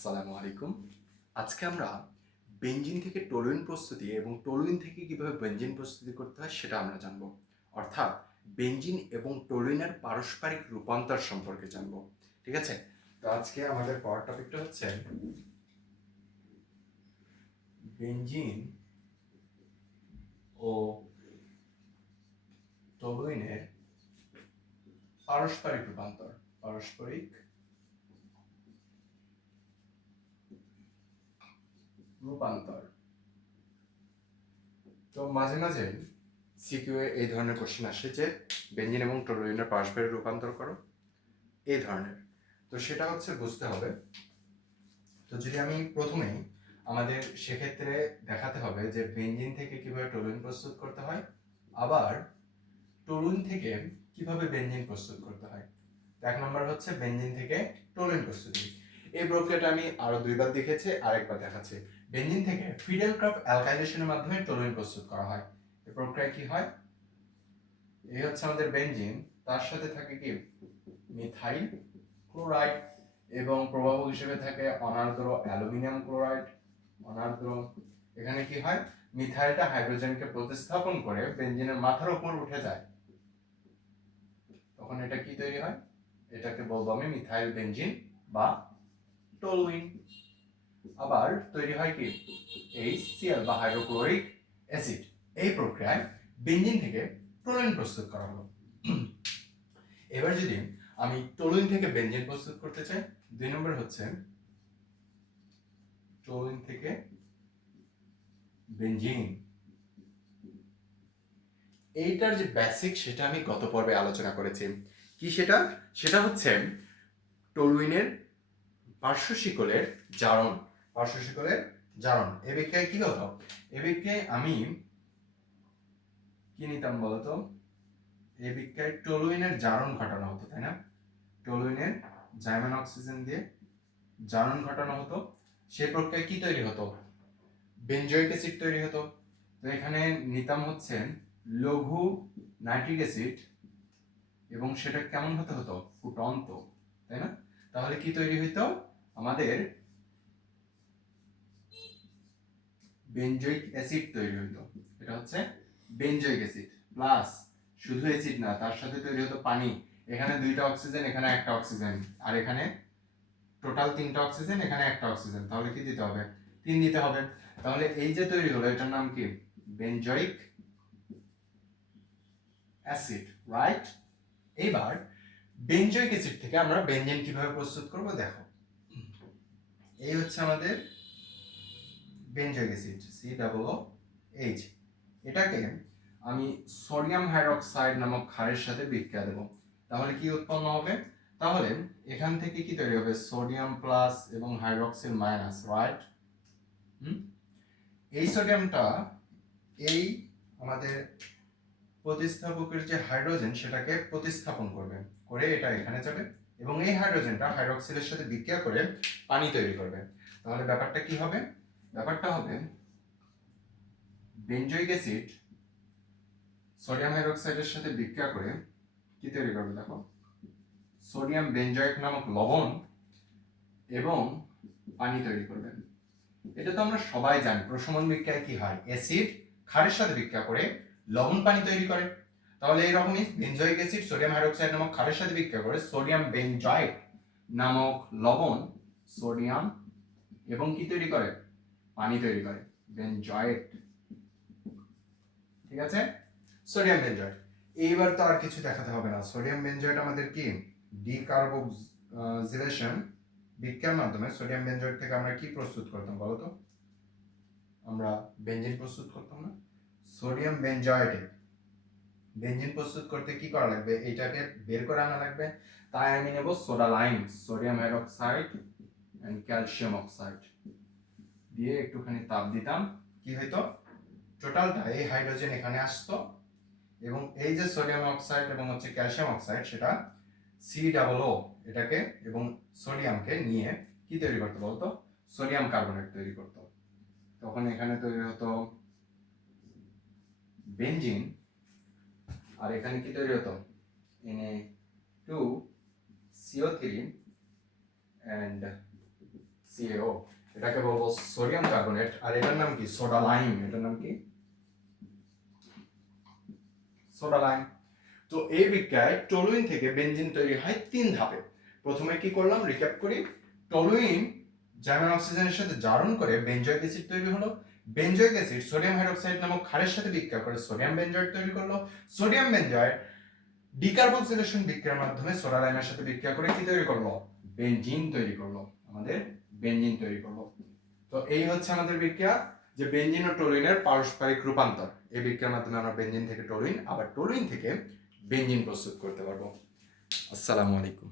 আসসালামু আলাইকুম। আজকে আমরা বেনজিন থেকে টলুইন প্রস্তুতি এবং টলুইন থেকে কিভাবে বেনজিন প্রস্তুতি করতে হয় সেটা আমরা জানব। অর্থাৎ বেনজিন এবং টলুইনের পারস্পরিক রূপান্তর সম্পর্কে জানব। ঠিক আছে? তো আজকে আমাদের পড়ার টপিকটা হচ্ছে বেনজিন ও টলুইনের পারস্পরিক রূপান্তর। পারস্পরিক রূপান্তর। তো মাঝে মাঝে সিকিউ এই ধরনের কোশ্চেন আসে যে বেনজিন এবং টলুইনের পারস্পরিক রূপান্তর করো, এই ধরনের। তো সেটা হচ্ছে বুঝতে হবে। তো যদি আমি প্রথমেই আমাদের সেক্ষেত্রে দেখাতে হবে যে বেনজিন থেকে কিভাবে টলুইন প্রস্তুত করতে হয়, আবার টলুইন থেকে কিভাবে বেনজিন প্রস্তুত করতে হয়। এক নম্বর হচ্ছে বেনজিন থেকে টলুইন প্রস্তুতি। এই প্রক্রিয়াটা আমি আরো দুইবার দেখেছি, আরেকবার দেখাচ্ছি। বেনজিন থেকে ফিডেলক্রাফট অ্যালকাইলেশনের মাধ্যমে টলুইন প্রস্তুত করা হয়। এই প্রক্রিয়া কি হয়? এই হচ্ছে আমাদের বেনজিন, তার সাথে থাকে কি মিথাইল ক্লোরাইড এবং প্রভাবক হিসেবে থাকে অনার্দ্র অ্যালুমিনিয়াম ক্লোরাইড। অনার্দ্র এখানে কি হয়, মিথাইলটা হাইড্রোজেনকে প্রতিস্থাপন করে বেনজিনের মাথার উপর উঠে যায়, তখন এটা কি তৈরি হয়? এটাকে বলবো আমি মিথাইল বেনজিন বা টলুইন। আবার তৈরি হয় কি HCl বা হাইড্রোক্লোরিক অ্যাসিড। এই প্রক্রিয়ায় বেনজিন থেকে টলুইন প্রস্তুত করা হলো। এবার যদি আমি টলুইন থেকে বেনজিন প্রস্তুত করতে চাই, দুই নম্বর হচ্ছে টলুইন থেকে বেনজিন। এইটার যে বেসিক সেটা আমি গত পর্বে আলোচনা করেছি। কি সেটা? সেটা হচ্ছে টলুইনের পার্শ্বশিকলের জারণ। পার্শ্বশিকলের জারণ এ বিক্রিয়ায় কি হতো? এ বিক্রিয়ায় আমি কি নিতাম বলতো? এ বিক্রিয়ায় টলুইনের জারণ ঘটানো হতো, তাই না? টলুইনের জাইমান অক্সিজেন দিয়ে জারণ ঘটানো হতো। সেই প্রক্রিয়ায় কি তৈরি হতো? বেনজোইক অ্যাসিড তৈরি হতো। তো এখানে নিতাম হচ্ছে লঘু নাইট্রিক অ্যাসিড, এবং সেটা কেমন হতে হতো? ফুটন্ত, তাই না? তাহলে কি তৈরি হইতো? আমাদের বেনজোইক অ্যাসিড তৈরি হইতো। এটা হচ্ছে বেনজোইক অ্যাসিড। প্লাস শুধু অ্যাসিড না, তার সাথে তৈরি হতো পানি। এখানে দুইটা অক্সিজেন, এখানে একটা অক্সিজেন, আর এখানে টোটাল তিনটা অক্সিজেন, এখানে একটা অক্সিজেন। তাহলে কি দিতে হবে? 3 দিতে হবে। তাহলে এই যে তৈরি হলো, এটার নাম কি? Benzoic acid, right? এবার বেনজোইক অ্যাসিড থেকে আমরা বেনজিন কিভাবে প্রস্তুত করব দেখো। এই হচ্ছে আমাদের বেনজোইক অ্যাসিড COOH। এটাকে আমি সোডিয়াম হাইড্রোক্সাইড নামক ক্ষারের সাথে বিক্রিয়া দেব। তাহলে কি উৎপন্ন হবে? তাহলে এখান থেকে কি তৈরি হবে? সোডিয়াম প্লাস এবং হাইড্রোক্সিল মাইনাস, রাইট? এই সোডিয়ামটা এই আমাদের প্রতিস্থাপকের যে হাইড্রোজেন সেটাকে প্রতিস্থাপন করবে, করে এটা এখানে যাবে এবং এই হাইড্রোজেনটা হাইড্রোক্সিলের সাথে বিক্রিয়া করে পানি তৈরি করবে। তাহলে ব্যাপারটা কি হবে? ব্যাপারটা হবে বেনজোইক অ্যাসিড সোডিয়াম হাইড্রোক্সাইডের সাথে বিক্রিয়া করে কি তৈরি করবে দেখো, সোডিয়াম বেনজয়েট নামক লবণ এবং পানি তৈরি করবে। এটা তো আমরা সবাই জানি, প্রশমন বিক্রিয়ায় কি হয়? অ্যাসিড ক্ষারের সাথে বিক্রিয়া করে লবণ পানি তৈরি করে। তাহলে এইরকমই বেনজোইক অ্যাসিড সোডিয়াম হাইড্রোক্সাইড নামক ক্ষারের সাথে বিক্রিয়া করে সোডিয়াম বেনজয়েট নামক লবণ, সোডিয়াম এবং কি তৈরি করে? পানি তৈরি করে, বেনজয়েট। ঠিক আছে? Sodium benzoate. এইবার তো আর কিছু দেখাতে হবে না। সোডিয়াম বেনজয়েট আমাদের কি ডিকার্বক্সিলেশন বিক্রিয়ার মাধ্যমে সোডিয়াম বেনজয়েট থেকে আমরা কি প্রস্তুত করতাম বলো তো? আমরা বেনজিন প্রস্তুত করতাম না? সোডিয়াম বেনজয়েটে বেনজিন প্রস্তুত করতে কি করা লাগবে? এইটাকে বের করে আনা লাগবে। তাই আমি নেব soda lime, sodium hydroxide and calcium oxide দিয়ে একটুখানি তাপ দিতাম। কি হইতো? টোটালটা এই হাইড্রোজেন এখানে আসতো এবং এই যে সোডিয়াম অক্সাইড এবং হচ্ছে ক্যালসিয়াম অক্সাইড সেটা COO এটাকে এবং সোডিয়ামকে নিয়ে কি তৈরি করতে বলতো? সোডিয়াম কার্বনেট তৈরি করতো। তখন এখানে তৈরি হতো বেনজিন, আর এখানে কি তৈরি হতো? Na2CO3 and CaO, এটাকে বলবো সোডিয়াম কার্বনেট, আর এটার নাম কি সোডা লাইম, এটার নাম কি সোডা লাইম। তো এই বিক্রিয়ায় টলুইন থেকে বেনজিন তৈরি হয় 3 ধাপে। প্রথমে কি করলাম রিক্যাপ করি, টলুইন জার্মান অক্সিজেনের সাথে জারণ করে বেনজয়েক অ্যাসিড তৈরি হলো। বেনজয়েক অ্যাসিড সোডিয়াম হাইড্রোক্সাইড নামক ক্ষারের সাথে বিক্রিয়া করে সোডিয়াম বেনজয়েট তৈরি করলো। সোডিয়াম বেনজয়েট ডিকার্বক্সিলেশন বিক্রিয়ার মাধ্যমে সোডা লাইমের সাথে বিক্রিয়া করে কি তৈরি করলো, বেনজিন তৈরি করলো, আমাদের বেনজিন তৈরি করলো। তো এই হচ্ছে আমাদের বিক্রিয়া, যে বেনজিন ও টলুইনের পারস্পরিক রূপান্তর। এই বিক্রিয়ার মাধ্যমে আমরা বেনজিন থেকে টলুইন, আবার টলুইন থেকে বেনজিন প্রস্তুত করতে পারবো। আসসালামু আলাইকুম।